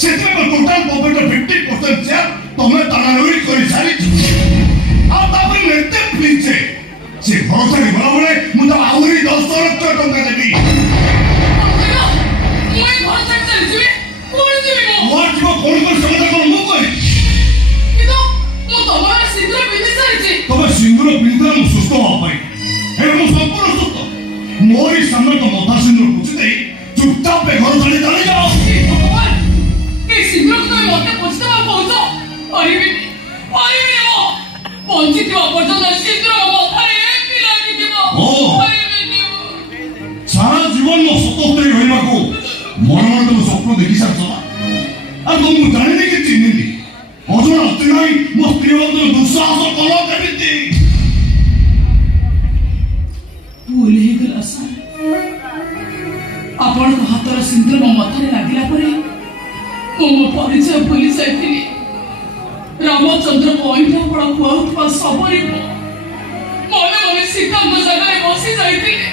ସେଥିପାଇଁ total profit 50% share ତମେ ତାଡ଼ାନୁରି କରିସାରିଛ। ଆଉ ତାପରେ ଏତେ ପ୍ଲିଜ୍ ସେ ଘର ଛାଡ଼ି ଗଲାବେଳେ ମୁଁ ତ ଆହୁରି 10 ଲକ୍ଷ ଟଙ୍କା ଦେବି। ତମେ ସିନ୍ଦୁର ପିନ୍ଧିଲେ ମୁଁ ସୁସ୍ଥ ହବା ପାଇଁ, ହେଲେ ମୁଁ ସମ୍ପୂର୍ଣ୍ଣ ସୁସ୍ଥ। ମୋରି ସାମ୍ନା ତ ମଥା ସିନ୍ଦୁର ପୁଛି ଦେଇ ଚୁପଚାପ ଘର ଛାଡ଼ି ଚାଲି ଯାଅ। ସାରା ଜୀବନ ମୋ ସତସ୍ତରୀ ରହିବାକୁ ମନରେ ତମେ ସ୍ୱପ୍ନ ଦେଖି ସାରିଛ ନା? ଆଉ ମୁଁ ଜାଣିନି କି ଚିହ୍ନିନି ଅଜଣା ଅତି ନାହିଁ ମୋ ସ୍ତ୍ରୀ ବନ୍ଧୁ ଦୁଃସାହସ କଲ କେମିତି? ଭୁଲ ହେଇଗଲା ସାର୍। ଆପଣଙ୍କ ହାତର ସିନ୍ଦୁର ମୋ ମଥାରେ ଲାଗିଲା ପରେ ମୁଁ ମୋ ପରିଚୟ ଭୁଲି ଯାଇଥିଲି। ରାମଚନ୍ଦ୍ରଙ୍କୁ ଅଇଁଠା ଫଳ ଖୁଆଉଥିବା ଶବରୀ ମନେ ମନେ ସୀତାଙ୍କ ଜାଗାରେ ବସି ଯାଇଥିଲି।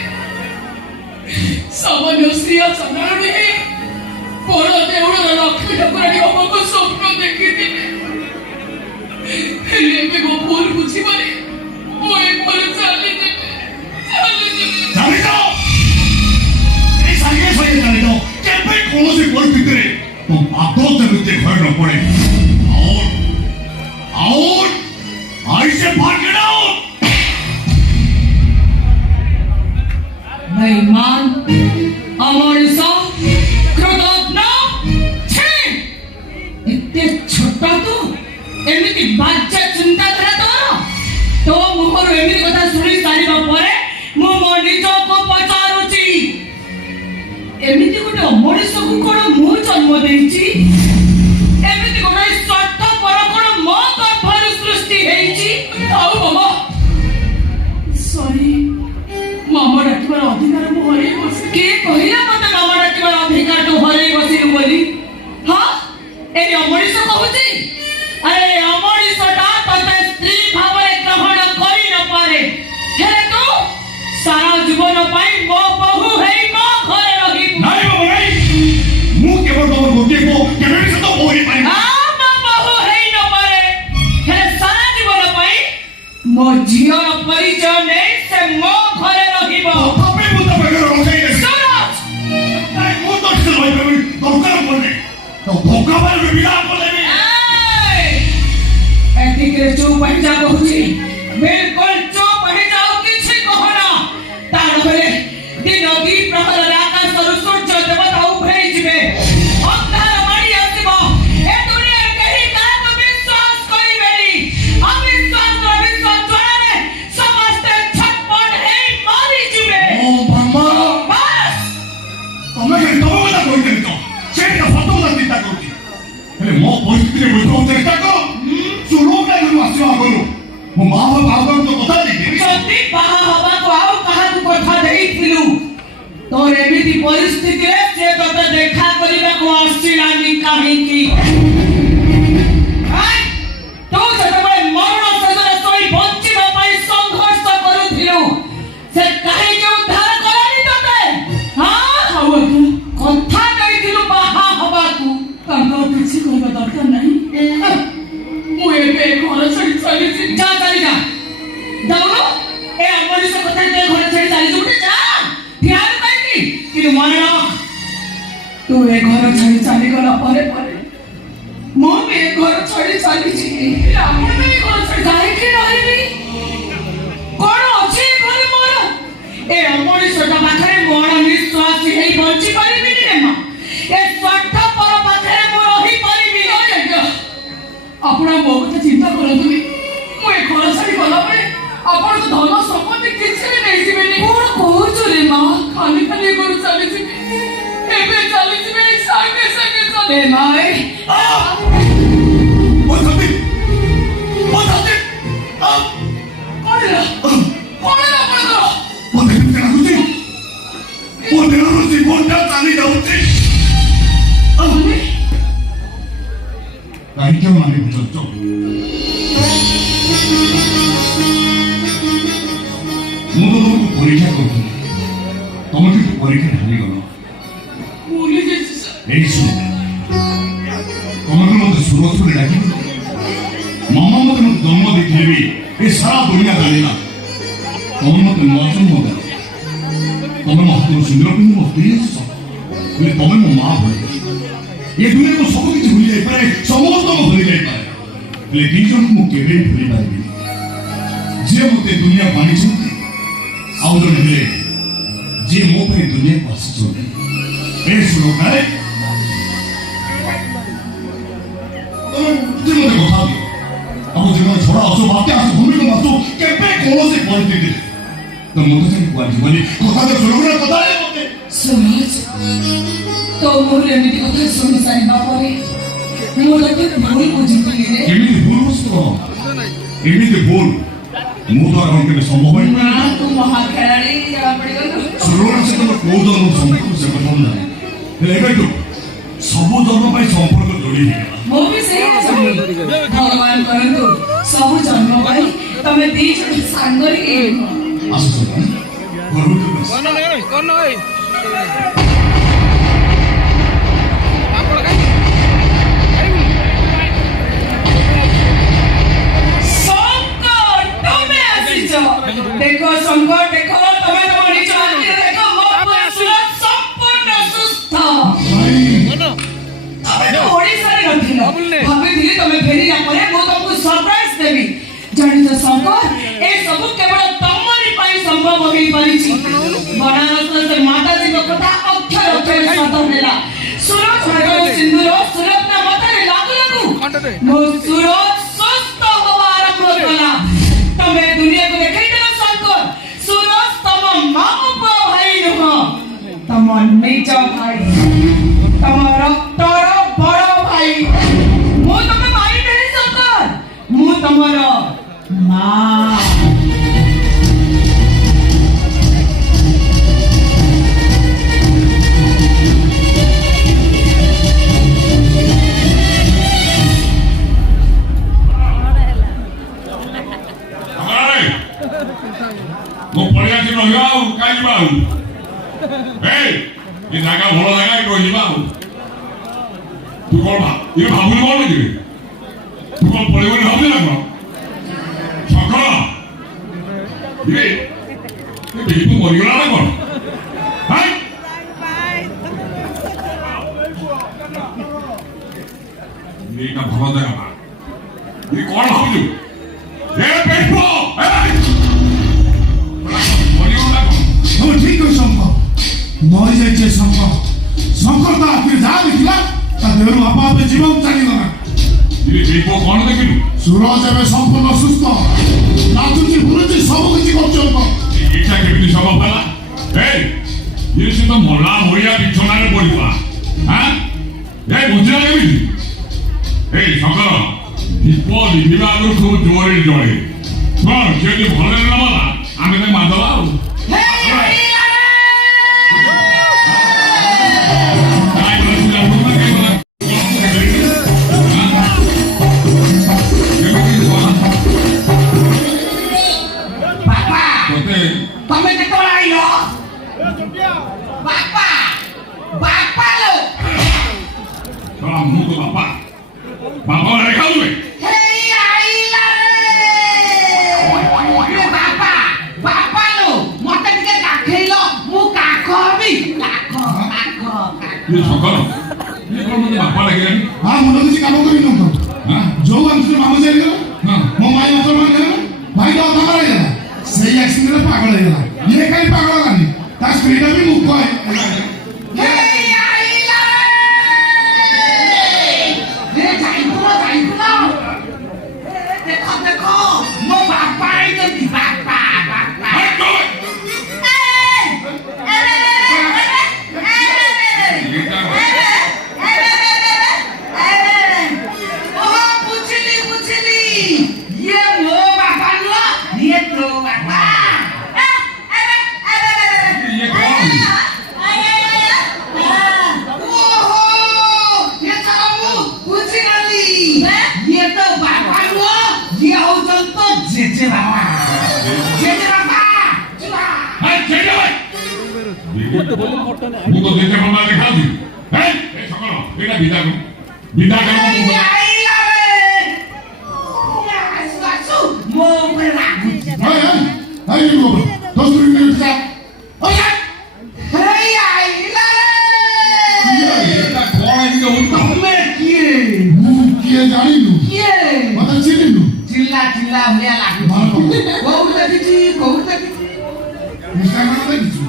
ସାମାନ୍ୟ ଶ୍ରୀୟା ଚନ୍ଦ୍ରାଣୀ ବଡ଼ ଦେଉଳର ଲକ୍ଷ୍ମୀ ଠାକୁରାଣୀ ହବାକୁ ସ୍ୱପ୍ନ ଦେଖିଥିଲି। ହେଲେ ଏବେ ମୋ ଭୁଲ ବୁଝିବାରେ ମୁଁ ଏ ଭୁଲ ଚାଲିଯିବି। କେବେ କୌଣସି ପରିସ୍ଥିତିରେ ମୋ ପାଦ ଯେମିତି ଘରେ ନ ପଡେ। Out! I say fuck it out! बेईमान, अमोलिस, कृतज्ञ, छे! इतने छोटा तू, एमिति बाच्चा चिंताधारा तो मुखर एमिति कथा सुनी सारिबा परे मो निज को पचारुची। एमिति गोटे अमोलिस को कोन मु जन्म देइची? एमिति गोटे स्वार्थ पर कोन मो गर्भर सृष्टि हेइची? आउ बाबा सॉरी मामा डाकिबार अधिकार मु हरै बसी। के कहिला मते मामा डाकिबार अधिकार तो हरै बसी बोली? हां ए अमोलिस कहूची। अरे अमोलिसटा तते स्त्री भावरे ग्रहण करि न पारे, हेले तू सारा जीवन पाई मो बहु हेई मो घरे रही। नहीं बाबा नहीं, मु केवल तमर गोटे को केबे भी सतो होई पाई। हां मो बहु हेई न पारे, हेले सारा जीवन पाई मो झियर परिचय नै से मो घरे रहिबो। तबे मु तबे घर रही दे। सुरज नहीं मु तो से भाई भाई दरकार पड़े तो धोखा बार में बिना को देबे। एती के चुप हो जा कहूची, बिल्कुल चुप हो जाओ, किछि कहना। तार बले दिन दी प्रहर आकाश और सूर्य देवता उभे जिवे। अंधार मारी आसीबो, ए दुनिया केही काहको विश्वास करिबेनी। अविश्वास ज्वालारे समस्त छटपट हेई मारी जिवे। ओ ब्रह्मा बस तमे के तब बता कोइ देबी तो सेटा फटो ना चिंता करती। हेले मो परिस्थिति रे बुझो चेष्टा करो। सुनो ना जो आसीबा करू मो मां बाप आगम तो कथा देबी। जति बाहा हवा को आउ काहाकु कथा देइथिलु तोर एमिति परिस्थिति रे से तते देखा करिबा को आसिलानी काहेकि? आइ तो जतबे मरण सजरे सोई बंचिबा पई संघर्ष करूथिलु से काहे के उद्धार करनी तते? हां हवा कथा देइथिलु बाहा हवा को तांको किछि कहबा दरकार नाही। मु एबे घर छाड़ी चली जा चली जा जाऊनो ए अमोलिस कथा ते घर छाड़ी चली जुटे जा ध्यान काई कि मन रख तू ए घर छाड़ी चली गला परे परे मो भी ए घर छाड़ी चली छी। आपण भी घर छाड़ी जाई के रहबी कोन अछि घर मोर ए अमोलिस ता पाखरे मोर विश्वास हेई बंची परिबी रे मा ए स्वार्थ पर पाखरे मो रही परिबी। ଆପଣ ମୋ କଥା ଚିନ୍ତା କରନ୍ତୁନି, ମୁଁ ଏ ଘର ଛାଡ଼ି ଗଲା ବେଳେ ଆପଣଙ୍କ ଧନ ସମ୍ପତ୍ତି କିଛି ବି ନେଇଯିବେନି। କଣ କହୁଛୁ ରେ ମା? ଖାଲି ଖାଲି ଘରୁ ଚାଲିଯିବି, ଏବେ ଚାଲିଯିବେ ସାଙ୍ଗେ ସାଙ୍ଗେ ଚାଲେ ନାଇଁ। ବସନ୍ତି କଣ ହେଲା ଆପଣଙ୍କର? ମୋତେ କେମିତି ଲାଗୁଛି ମୋ ଦେହରୁ ଜୀବନଟା ଚାଲି ଯାଉଛି। କାହିଁକି ମାନେ ବୁଝୁଛ? ମୁଁ ତ ତମକୁ ପରୀକ୍ଷା କରୁଥିଲି, ତମେ କିନ୍ତୁ ପରୀକ୍ଷା ହାରିଗଲ। ଭୁଲି ଯାଇଛି ସାର୍। ଏଇ ଶୁଣ भी ये सारा दुनिया जानेगा तुम मत मौसम हो गया तुम महत्व सुंदर भी मत ये बोले तुम मो मां बोले ये दुनिया को सब कुछ भूल जाए पर समस्त को भूल जाए पर लेकिन जो मु केबे भूल पाइबी जे मते दुनिया पानी छुते आउ जने हेले जे मो पे दुनिया को आसी ए सुनो करे तुम मते कथा दियो अब जीवन छोड़ा असो बातें आसो भूमि को मतो केबे कोनो से परिस्थिति तो मते से को जीवन कथा दे सुनो ना कथा दे मते सुरज तो मोर एमिति कथा सुनि सारी बापरे मोर लगे भूल बुझिली रे एमिति भूल बसतो एमिति भूल मु तो हम के संभव है ना तू महाखेलाड़ी आपड़ी गलो सुरोना से तो कोद नो संपर्क से कथा ना एबे तो सब जन्म पाई संपर्क जोड़ी है मो भी सही चाहि भगवान करंतु सब जन्म पाई तमे दी जण सांगरी के आसो करू के बस कोन ओय देखो शंकर देखो तुम्हें तो निज आंखी देखो मो सुरज संपूर्ण सुस्थ अबे तो ओडिसा रे नथिला भाभी दिली तमे फेरी या परे मो तुमको सरप्राइज देबी जानि तो शंकर ए सब केवल तमरी पाई संभव होई परिछि बनारस से माता जी को कथा अक्षर अक्षर सत होला सूरज भगव सिंदूर सूरज ना माता रे लागु मो सूरज सुस्थ होवा आरंभ कला तमे दुनिया को देखै तम निज भाई तम रक्तर बड़ भाई मु तमे भाई नहीं शंकर मु तमर मां ମୁଁ ପଡ଼ିଆ କି ରହିବା ଆଉ କାଇଁ ଯିବା ଆଉ ଏ ଜାଗା ଭଲ ଜାଗା ରହିଯିବା ଆଉ ତୁ କଣ ଇଏ ଭାବୁନି କଣ କି ତୁ କଣ ପଡ଼ିବନି ଭାବୁନି ନା କଣ ସକଳ ଇଏ ତୁ ମରିଗଲା ନା କଣ ଏଇଟା ଭଲ ଜାଗା ନା ଇଏ କଣ ଭାବୁଛୁ ଏ ପେଟ ठीक है शंकर मरी जाइए शंकर शंकर तो आखिर जा देखला ता देहरु आपा आपे जीवन चली गला ये देखो कौन देखिलु सूरज एबे संपूर्ण सुस्थ नाचुची बुरुची सब किछि करछन इच्छा केबिति सब फला ए ये से तो मोला होया बिछोना रे पड़िबा हां ए बुझला केबिति ए शंकर दीप दिनिबा आगु खूब जोरे जळे कोन जेति भले न माला आमे ते मादला ये सकर ये कोन मते बापा लागिलानी हां मुनो किछि काम करि न हां जो अंश मामा जाई गेला हां मो माई मत मान गेला भाई तो अथा मारा गेला सेही एक्सीडेंट रे पागल हो गेला ये काई पागल लानी ता स्त्री भी मुख है हे आइला रे जाइबुला देखो देखो मो बापा आई तो बापा जेजे बाबा हाय जेजे भाई वो तो जेजे बाबा दिखा दी ए सकर एटा विदा कर आइला रे आसु এই যে বাবা 10 মিনিট যা ওয়া হেই আইলা এটা কোন এদিকে উঠো তুমি কি রে কি জানিনু কি রে কথা চিনিনু চিল্লা চিল্লা হইয়া লাগি ভালো কোউ দেখিছি ইনস্টাগ্রামে দেখিছো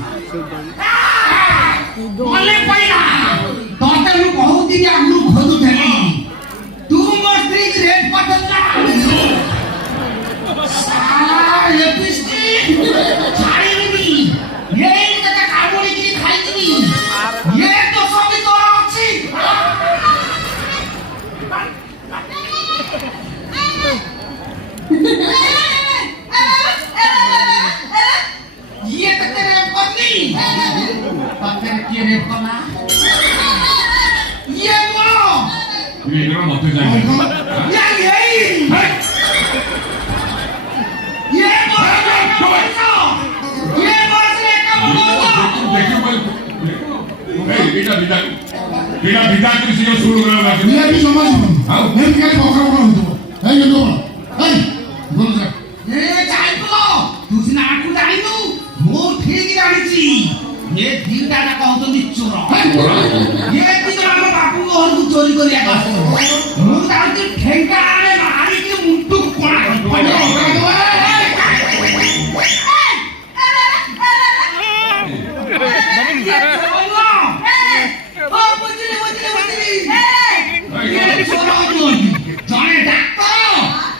মনে পড়িলা তোতে মু বহুত দিন আগু খোঁজুথেলি তু মো স্ত্রী রেড পটলা সালা এপিস্টি ছাড়ি দিবি এই কথা কাবুলি কি খাই দিবি এ তো সবই তোর আছে ये तक तेरे पत्नी पत्नी की रे पना ये बोलो এগুলো মতে যাই ये बोलो से कब बोलो দেখো ভাই এই এটা বিদা কৃষি শুরু করে না নিয়ে কি সমাজ হ্যাঁ এই কাজ বকরা বকরা হতো এই যে বাবা এই বল যা ये चाइको तू सिना आकु जानिनु मो ठीक जानिछि ये दिनटा ना कहतो निचुर ये दिन हम बापू घर को चोरी करिया गयो मु जानिछि ठेंगा आने मारी के मुंटू कोणा জনে ডাক্তার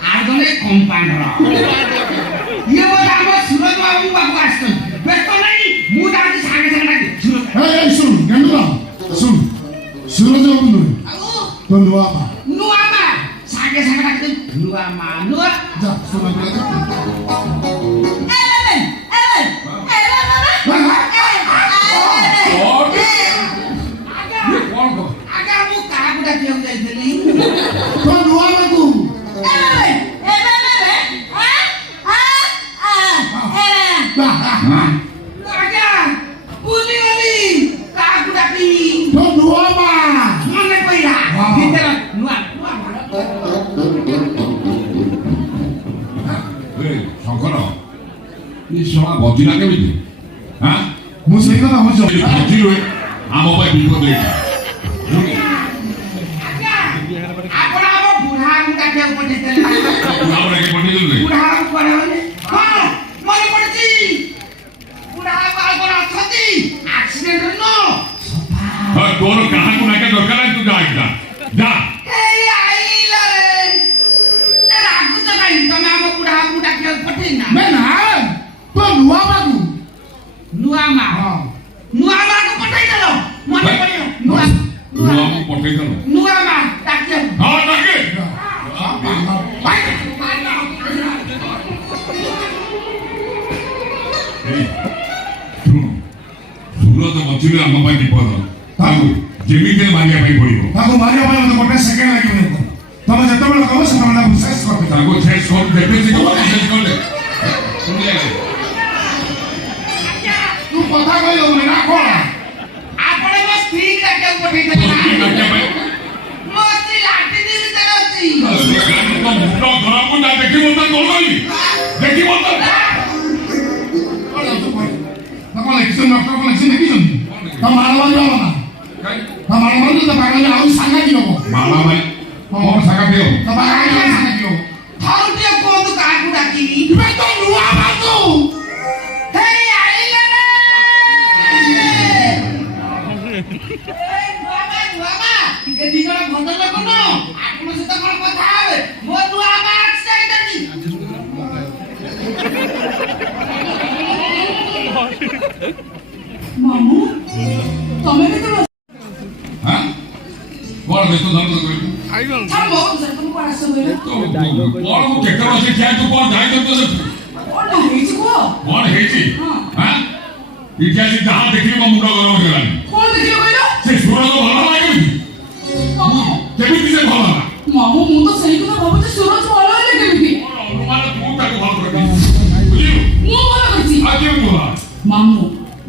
আর জনে কম্পাউন্ডার ये बोला हम सूरज बाबू बाबू आसन व्यस्त नहीं मुंह दांती सांगे सांगे डाके सूरज এই শুন গেন্দুরা শুন সুরজ বাবু নই তো নোয়াবা नुआ मा सांगे सांगे डाके नुआ मा नुआ যা শোনা বলে যা आगा मु कागु डाके हम जाइतली তো নোয়াবাকু आगा पुली वाली कागु डाकी তো নোয়াবা मने पहिला भीतर नुआ এই শঙ্কর এই সময় বজিনা কেমিতি হ্যাঁ ମୁଁ ସେଇ କଥା ଭାବୁଛି এই বজি রয়ে ଆମ ପାଇଁ ବିପଦ ଏଇଟା ଆପଣ ଆମ ବୁଢାଙ୍କୁ ଡାକିବାକୁ ପଠେଇଥିଲେ ଆମର ଏକେ ପଠେଇଦେଲେ ବୁଢାଙ୍କୁ ପଢାଉନି ହଁ ମନେ ପଡିଛି ବୁଢାଙ୍କୁ ଆଉ କଣ ଅଛନ୍ତି ଆକ୍ସିଡେଣ୍ଟ ନୁହଁ ହଁ ତୋର କାହାକୁ ନାକେ ଦରକାର ନାହିଁ ତୁ ଯା ଏଇଟା ଯା ଏଇ ଆଇଲା ରେ ଏ ରାଗୁଛ କାଇଁ ତମେ ଆମ ବୁଢାଙ୍କୁ ଡାକିବାକୁ ପଠେଇନା ବେ ନା ତ নোয়াবাকু ନୂଆ ମା ହଁ ନୂଆ ମାକୁ ପଠେଇଦେଲ ମନେ ପଡିବ ନୂଆ ତୁ ଆମକୁ ପଠେଇଦେଲ ନୂଆ ମା ଡାକିବାକୁ ହଁ ଡାକେ এই ଶୁଣ ସୁରତ ବଞ୍ଚିଲେ ଆମ ପାଇଁ ବିପଦ ତାକୁ ଯେମିତି ମାରିବା ପାଇଁ ପଡିବ ତାକୁ ମାରିବା ପାଇଁ ମୋତେ ଗୋଟେ ସେକେଣ୍ଡ ଲାଗିବନି ତମେ ଯେତେବେଳେ କହିବ ସେତେବେଳେ ତାକୁ ଶେଷ କରିଦେବ ତାକୁ ଶେଷ କରୁ ଯେତେ ଶୀଘ୍ର ଶେଷ କଲେ ଶୁଣିଲେ ତୁ କଥା କହିଲୁ ନା କଣ ଆପଣ ମୋ ସ୍ତ୍ରୀ ଡାକିବାକୁ ପଠେଇଥିଲେ ନା ମୋ ସ୍ତ୍ରୀ ଲାଠି ଦେଇ ଭିତରେ ଅଛି ମୁଣ୍ଡ ଖରାପ ନା ଦେଖିବ ତ କଲି ଦେଖିବ ତ ତାକୁ ଲେଖିଛନ୍ତି ଡକ୍ଟର କଣ ଲେଖିଛନ୍ତି ଦେଖିଛନ୍ତି ତା ମାଳ ମାରିବ ନା ତା ମାଳ ମାରିଲେ ତା ପାଗଳ ଆଉ ସାଙ୍ଗାତି ହବ ମାଳା ଭାଇ ମୋର ସାଙ୍ଗା ଦିଅ ତା ପାଗଳ ସାଙ୍ଗାତି ହବ ଥରୁ ଟିକେ କୁହନ୍ତୁ କାହାକୁ ଡାକିବି ଏବେ ତ ନୂଆ ବାବୁ ହେଇ ଆଇଲା ରେ ନୂଆ ମା ଏ ଦି ଜଣ ଭଦ୍ର ଲୋକ ନୁହଁ ଆପଣଙ୍କ ସହିତ କଣ କଥା ହେବେ ମୋ ନୂଆ ମା ଆକ୍ସିଡେଣ୍ଟ ଅଛି ମାମୁଁ ତମେ କେତେବେଳେ হ্যাঁ বড় বেতন ধর করে ଛାଡ଼ ମୋ ତମକୁ କୁଆଡ଼େ ଆସିଛ କହିଲ তো বড় মু কেটে বসে খেয়ে তো কোন যাই তো କ'ଣ ହେଇଛି କୁହ কোন ହେଇଛି হ্যাঁ ইতিহাসে যাহা দেখিব ମୋ ମୁଣ୍ଡ ଗରମ ହେଇଗଲାଣି କ'ଣ ଦେଖିଲ କହିଲ ସେ ସୁରଜ ଭଲ ଲାଗେ ମାମୁଁ କେମିତି ସେ ଭଲ ହେଲା ମାମୁଁ ମୁଁ ତ ସେଇ କଥା ଭାବୁଛି ସୁରଜ ଭଲ ହେଲେ କେମିତି ଅନୁମାନ ତୁ ତାକୁ ଭଲ କରିବି ବୁଝିଲୁ ମୁଁ ଭଲ କରିଛି ଆଉ କେମିତି ଭଲ ମାମୁଁ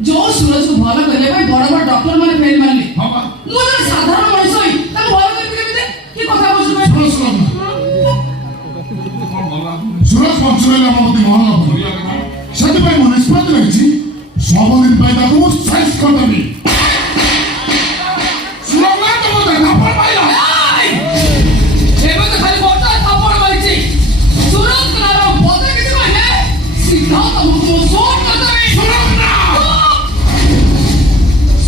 ଯୋଉ ସୁରଜକୁ ଭଲ କରିବା ପାଇଁ ବଡ ବଡ ଡକ୍ଟର ମାନେ ଫେଲ ମାରିଲେ ହଁ ବା ମୁଁ ଜଣେ ସାଧାରଣ ମଣିଷ ହୋଇ ତାକୁ ଭଲ କରିବି କେମିତି କି କଥା କହୁଛୁ କହିଲ କଣ ଭଲ ସୁରଜ ପଞ୍ଚୁରେ ଆମ ପ୍ରତି ମହଲ କରିବା କଥା ସେଥିପାଇଁ ନିଷ୍ପତ୍ତି ରହିଛି ସବୁଦିନ ପାଇଁ ତାକୁ ମୁଁ ସାଇଜ କରିଦେବି। ସୁରକ୍ଷା ତମ ଥାପଡ଼ ପାଇଲା। ଏବେ ତ ଖାଲି ଗୋଟେ ଥାପଡ଼ ମାରିଛି। ସୁରକ୍ଷାର ପଦେ କିଛି କହିଲେ ସିଧା ତମକୁ ମୁଁ ଶୋଟ କରିଦେବି।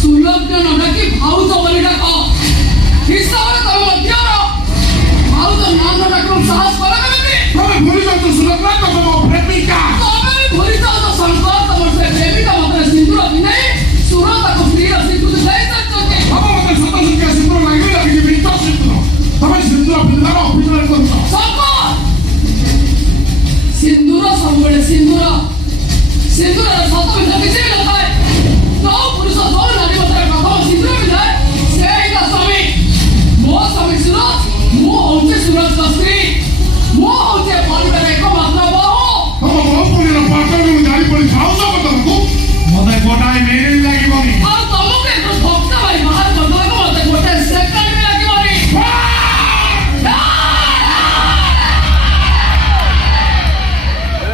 ସୁଲଗ୍ନ ନ ଡାକି ଭାଉଜ ବୋଲି ଡାକ। ହିସାବରେ ତମେ ମଧ୍ୟର ଭାଉଜ ନାମ ନ ଡାକିବାକୁ ସାହସ କର କେମିତି? ତମେ ଭୁଲି ଯାଉଛ ସୁରକ୍ଷା ତମ ମୋ ପ୍ରେମିକା। ତମେ ବି ଭୁଲି ଯାଉଛ ଶଙ୍କର ତମର ସେ ପ୍ରେମିକା ମତରେ ସିନ୍ଦୁର ପିନ୍ଧାଇ ସୁରତାକୁ ପ୍ରିୟ ସ୍ୱୀକୃତି ଦେଇ ସାରିଛନ୍ତି। ତମ ମତେ ସତ ସତ୍ୟ ସିନ୍ଦୁର ଲାଗିବି ଲାଗିଛି ମିଛ ସିନ୍ଦୁର। ତମେ ସିନ୍ଦୁର ପିନ୍ଧିବାର ଅଭିନୟ କରୁଛ। ଶଙ୍କର ସିନ୍ଦୁର ସବୁବେଳେ ସିନ୍ଦୁର। ସିନ୍ଦୁରର ସତ ମିଛ କିଛି ବି ନଥାଏ। ଯୋଉ ପୁରୁଷ ଯୋଉ ନାରୀ ମଧ୍ୟରେ ପ୍ରଥମ ସିନ୍ଦୁର ପିନ୍ଧାଏ ସେଇ ତା ସ୍ୱାମୀ। ମୋ ସ୍ୱାମୀ ସୁରଜ, ମୁଁ ହଉଛି ସୁରଜଙ୍କ ସ୍ତ୍ରୀ। ମୁଁ ହଉଛି ଏ ପରିବାର ଏକମାତ୍ର ବୋହୂ। ତମ ବୋହୂ ପୁରୀର ପାଟକୁ ମୁଁ ଜାଣି ପଡ଼ି ଭାଉଜ ତମକୁ ମତେ ଗୋଟାଏ ମିନିଟ ଲାଗିବନି। ଆଉ ତମକୁ ଏଥର ଧକ୍କା ମାରି ବାହାର କରିଦେବାକୁ ମତେ ଗୋଟେ ସେକେଣ୍ଡ ବି ଲାଗିବନି।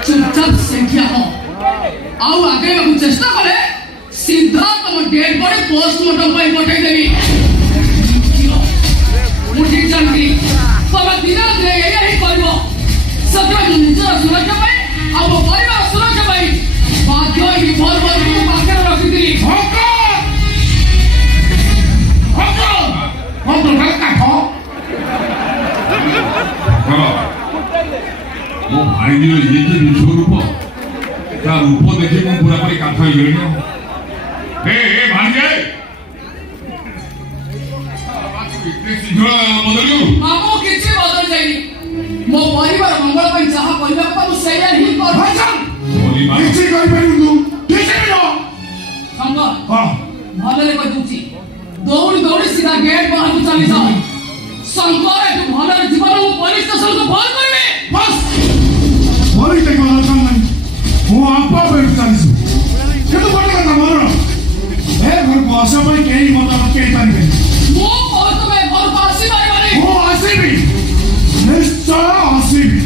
ଚୁପଚାପ ସେଠି ଆହ। ଆଉ ଆଗେଇବାକୁ ଚେଷ୍ଟା କଲେ ସିଧା ତମ ଡେଡ୍ ବଡି ପୋଷ୍ଟମର୍ଟମ ପାଇଁ ପଠେଇଦେବି। ମୁଁ ଠିକ ଜାଣିଥିଲି ତମେ ଦିନ ଦିନେ ଏଇଆ ହିଁ କରିବ। ସେଥିପାଇଁ ମୁଁ ନିଜର ସୁରକ୍ଷା ପାଇଁ ଆଉ ମୋ ପରିବାର ସୁରକ୍ଷା ପାଇଁ ବାଧ୍ୟ ହେଇକି ରିଭଲଭରକୁ ମୋ ପାଖରେ ରଖିଥିଲି। ମୋ ଭାଇର ଇଏ ଯେ ନିଜ ରୂପ ତା ରୂପ ଦେଖି ମୁଁ ପୁରାପୁରି କାଠ ହେଇଗଲିଣି। ଏ ଭାଣିଜେ ଏତେ ଶୀଘ୍ର ବଦଳିବୁ? ମାମୁଁ କିଛି ବଦଳି ଯାଇନି। ମୋ ପରିବାର ମଙ୍ଗଳ ପାଇଁ ଯାହା କରିବା କଥା ମୁଁ ସେଇଆ ହିଁ କରୁଛି। କିଛି କରିପାରିବୁନି କିଛି ନୁହଁ। ଶଙ୍କର ଭଲରେ କହିଦଉଛି ଦୌଡ଼ି ଦୌଡ଼ି ସିଧା ଗେଟ୍ ବାହାରକୁ ଚାଲିଯାଅ। ଶଙ୍କର ଏଠୁ ଭଲରେ ଜୀବନ ମୁଁ ପୋଲିସ ଷ୍ଟେସନକୁ ଫୋନ କରିବି। ବସ୍ ମୋର ଏତେ ଭଲ ଦରକାର ନାହିଁ। ମୁଁ ଆପା ବେଳକୁ ଚାଲିଛି। କିନ୍ତୁ ଗୋଟେ କଥା ମନେ ରଖ ଏ ଘରକୁ ଆସିବା ପାଇଁ କେହି ମତେ ଅଟକେଇ ପାରିବେନି। ମୁଁ କହୁଛି ତୁମେ ଘରକୁ ଆସିପାରିବନି। ମୁଁ ଆସିବି ନିଶ୍ଚୟ ଆସିବି।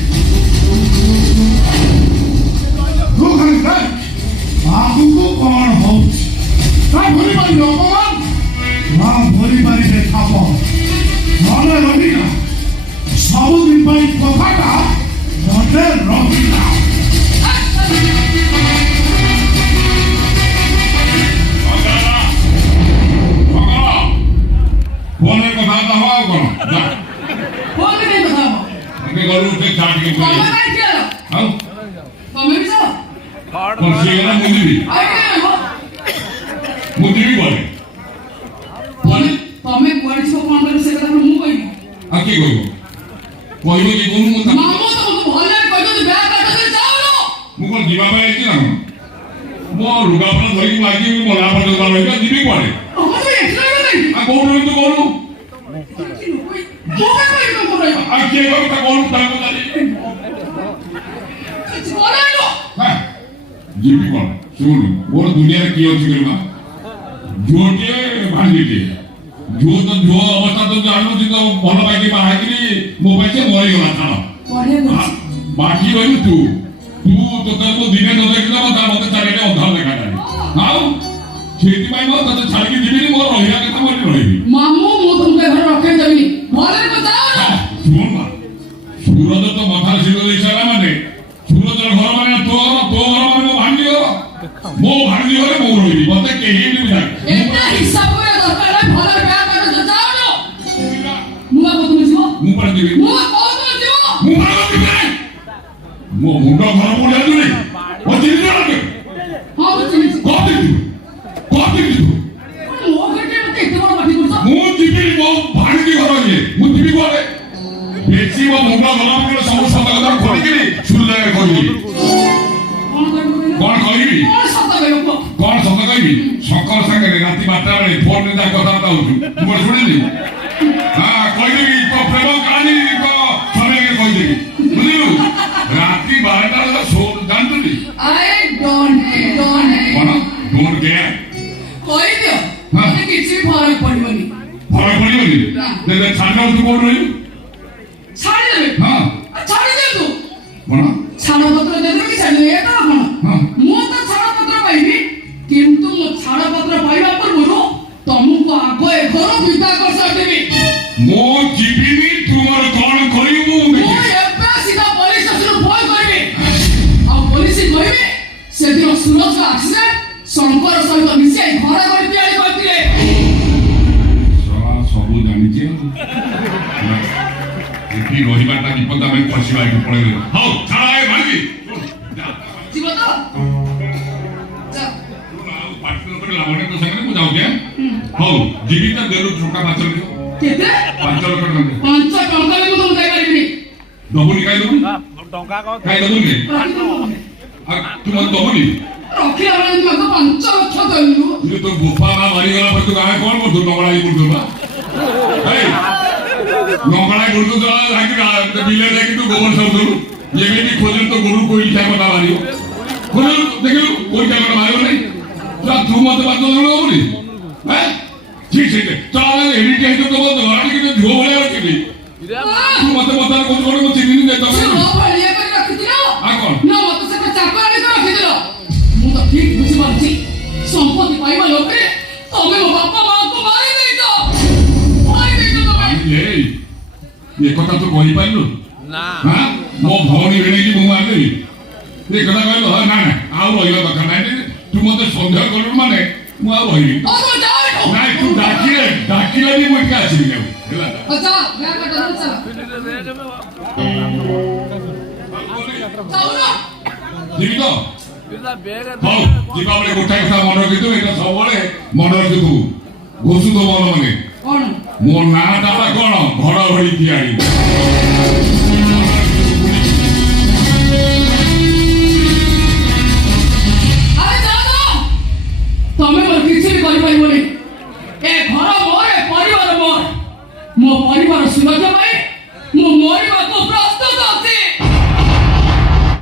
ତୁ ଖାଲି ଦେଖ ଆଗକୁ କଣ ହଉଛି। ନା ଭୁଲି ପାରିବେ ଅପମାନ ନା ଭୁଲି ପାରିବେ ଖାପ। ମନେ ରହିଲା ସବୁଦିନ ପାଇଁ କଥାଟା ମନେ ରହିଲା। ଫୋନରେ କଥାବାର୍ତ୍ତା ହବା ଆଉ କଣ? ଫୋନରେ କାଇଁ କଥା ହବ? ଏବେ ଗଲୁ ସେ ଚା ଟିକେ ତମେ ପିଇଲେ। କାଇଁ ଠିଆ ହେଲ? ଆଉ ତମେ ବି ଯାଅ। କଣ ସିଏ ଗଲା ମୁଁ ଯିବି? ଆଉ ଟିକେ ରହିବ। ମୁଁ ଯିବି କୁଆଡେ? ତମେ କୁଆଡେ ଯିବ କଣ କରିବ ସେ କଥା ମୁଁ କହିବି। ଆଉ କିଏ କହିବ? କହିବ କି କହୁନୁ ମୁଁ ତାକୁ ମାମୁଁ ତମକୁ ଭଲରେ କହିଦଉଛି ବ୍ୟାଗ କାଟ କରି ଯାଉନ। ମୁଁ କଣ ଯିବା ପାଇଁ ଆଇଛି ନା କଣ? ମୋ ଲୁଗାପଟା ଧରିକି ମୁଁ ଆଇଛି ମଲା ପର୍ଯ୍ୟନ୍ତ ରହିବି ଆଉ ଯିବି କୁଆଡେ? ତମେ ତ ଏଠି ରହିବ କାହିଁକି? ଆଉ କୋଉଠି ରହିବି ତୁ କହୁନୁ? ମୁଁ କାଇଁ କହିବି ତମକୁ ରହିବ? ଆଉ କିଏ କହିବ ତା କହୁନୁ ତାକୁ ଚାଲି ପଳାଇଲ। ଯିବି କଣ? ଶୁଣୁ ମୋର ଦୁନିଆରେ କିଏ ଅଛି କହିବା? ଝୁଅଟିଏ ଭାଙ୍ଗିଟିଏ। ଝୁଅ ତ ଝୁଅ ଅବସ୍ଥା ତ ଜାଣୁଛି ତ ଭଲ ପାଇକି ବାହା ହେଇକିରି ମୋ ପାଇଁ ସେ ମରିଗଲା ଛାଡ଼। ବାକି ରହିବୁ ତୁ ତୋତେ ମୁଁ ଦିନେ ନ ଦେଖିଲେ ମତେ ଚାରିଟା ଅଧା ଦେଖାଯାଏ। ଆଉ ସେଇଥିପାଇଁ ମୁଁ ତତେ ଛାଡ଼ିକି ଯିବିନି। ମୋର ରହିବା କଥା ମୁଁ ଏଠି ରହିବି। ମାମୁଁ ମୁଁ ତୁମକୁ ଘରେ ରଖେଇଦେବି। ଭଲରେ ଯାଅ। ଶୁଣ ନା ସୁରଜ ତ ମଥା ଶିର ଦେଇ ସାରିଲା ମାନେ ସୁରଜର ଘର ମାନେ ତୋ ଘର ମାନେ ମୋ ଭାଣ୍ଡି ଘର। ମୋ ଭାଣ୍ଡି ଘରେ ମୁଁ ରହିବି। ମତେ କେହି ବି ଏତେ ହିସାବ କରିବା ଦରକାର ନାହିଁ। ଭଲରେ ବ୍ୟାଗ କାଟ ଯାଅ। ମୁଁ ଆଉ ତୁମେ ଯିବ। ମୁଁ ପାଣି ଯିବି। ମୁଁ ଆଉ ତୁମେ ଯିବ। ମୁଁ ପାଣି ଯିବି ନାହିଁ। ମୋ ମୁଣ୍ଡ ଘର କୋଉଠି ଆସୁନି? ମୋ ଚିହ୍ନି ଜଣକେ ହଁ ମୁଁ ଚିହ୍ନିଛି। କଣ ଦେଖିବୁ? ମୋ ଘରେ ମତେ ଏତେ ବଡ଼ ପାଟି କରୁଛ। ମୁଁ ଯିବି ମୋ ଭାଣିଜୀ ଘର ଇଏ। ମୁଁ ଯିବି କୁଆଡେ? ବେଶୀ ମୋ ମୁଣ୍ଡ ଗଲା ପରେ ସବୁ ସତ କଥା ଖୋଲିକିରି ସୁରଜାରେ କହିବି। କଣ କହିବି? କଣ ସତ କହିବ? କଣ ସତ କହିବି? ଶଙ୍କର ସାଙ୍ଗରେ ରାତି 12ଟା ବେଳେ ଫୋନରେ ଯାହା କଥାବାର୍ତ୍ତା ହଉଛୁ ମୁଁ ଶୁଣିଲି। ହଁ କହିଦେବି ତୋ ପ୍ରେମ କାହାଣୀ ତୋ ସ୍ୱାମୀকে କହିଦେବି। ବୁଝିଲୁ? ରାତି 12ଟା ବେଳେ ଜାଣିଛନ୍ତି I don't କଣ? ଡୋଣ୍ଟ କେୟାର କହିଦିଅ। ମତେ କିଛି ଫରକ ପଡିବନି। ଫରକ ପଡ଼ିବନି? ଛାଡ଼ିଦେବୁ ତୁ କୋଉଠି ରହିବୁ? ଛାଡ଼ିଦେବେ? ହଁ ଛାଡ଼ି ଦିଅନ୍ତୁ। କଣ? ଛାଡ଼ ପତ୍ର ଦେବେ କି ଛାଡ଼ିଦେବେ? ଏ ତ କଣ? ହଁ ମୁଁ ତ ଛାଡ଼ ତମକୁ ଆଗ ଏ ଘର ବିଦା କରିସାରିବି। ମୁଁ ଯିବିନି ତୁମର କଣ କରିବୁ ମୁଁ ଏବେ ସିଧା ପୋଲିସ ଷ୍ଟେସନରୁ ଫୋନ କରିବି ଆଉ ପୋଲିସ କହିବି ସେଦିନ ସୁରଜ ଆକ୍ସିଡେଣ୍ଟ ଶଙ୍କର ସହିତ ମିଶି ଘର କରି ତିଆରି କରିଥିଲେ। ସବୁ ଜାଣିଛି ଏଠି ରହିବାଟା ବିପଦ ଆମେ ପଶିବାକୁ ପଳେଇଲେ ହଉ ଛାଡ଼ ଏ ଭାଙ୍ଗି ଯିବ ତ ଲାଭଟା ତ ସାଙ୍ଗରେ ମୁଁ ଯାଉଛି ହଉ ଯିବି ତ ଦେଲୁ ଟଙ୍କା 5 ଲକ୍ଷ କେତେ 5 ଲକ୍ଷ ଟଙ୍କା 5 ଟଙ୍କା ବି ମୁଁ ତମକୁ ଦେଇପାରିବିନି। ଦବୁନି କାଇଁ ଦବୁନି କାଇଁ ଦବୁନି ତୁ ମତେ ଦବୁନି ରଖିଲା ବେଳେ ମତେ 5 ଲକ୍ଷ ଦେଲୁ। ତୋ ଗୋପା ମା ମରିଗଲା ପରେ ତୁ ଗାଁ କଣ କରୁଛୁ ନଙ୍ଗଳା ହେଇ କରୁଛୁ ବା ନଙ୍ଗଳା କରୁଛୁ ବିଲେ ଯାଇକି ତୁ ଗୋବର ସବୁ ଏମିତି ଖୋଜିଲୁ ତ ଗୋରୁ କୋଇଠା କଥା ବାହାରିବ ଖୋଜିଲୁ ଦେଖିଲୁ କୋଇଠା କଥା ବାହାରିବ ନାହିଁ ତୁ ମତେ ବାଧ୍ୟ ହବୁନି ଠିକ ଠିକ ଚଳ ଏମିତି ହେଇଛୁ ତ ମତେ ଘର ଟିକେ ଝୁଅ ଭଳିଆ ଅଛି ତୁ ମତେ ମତାର କହୁଛୁ କଣ ମୁଁ ଚିହ୍ନିନି ଯେ ତମେ ଝୁଅ ଭଳିଆ କରି ରଖିଥିଲ ଆଉ କଣ ନା ମତେ ସେଟା ଚାକର ଆଣି ରଖିଥିଲ। ମୁଁ ତ ଠିକ ବୁଝିପାରୁଛି ସମ୍ପତ୍ତି ପାଇବା ଲୋଭରେ ତମେ ମୋ ବାପା ମାଆଙ୍କୁ ମାରି ଦେଇଛ ତମେ। ଏ କଥା ତୁ କହିପାରିଲୁ ମୋ ଭଉଣୀ ଭିଣେଇକି ମୁଁ ମାରିଦେବି ଏ କଥା କହିଲୁ ହଁ ନା ନା ଆଉ ରହିବା ଦରକାର ନାହିଁ ତୁ ମତେ ସନ୍ଦେହ କଲୁ ମାନେ ମୁଁ ଆଉ ରହିବି ନାଇଁ ତୁ ଡାକିଲେ ବି ମୁଁ ଏଠି ଆସିବି ଆଉ ହେଲା ଯିବି ତ ହଉ ଯିବା ବେଳେ ଗୋଟାଏ କଥା ମନେ ରଖିଥିବୁ ଏଇଟା ସବୁବେଳେ ମନେ ରଖିଥିବୁ ଘୋଷୁ ତ ମନ ମନେ ମୋ ନାଁଟା କଣ ଘଡଘଡି ତିଆରି ତମେ ମୋର କିଛି ବି କରିପାରିବନି। ଏ ଘର ମୋର ଏ ପରିବାର ମୋର ମୋ ପରିବାର ସୁରକ୍ଷା ପାଇଁ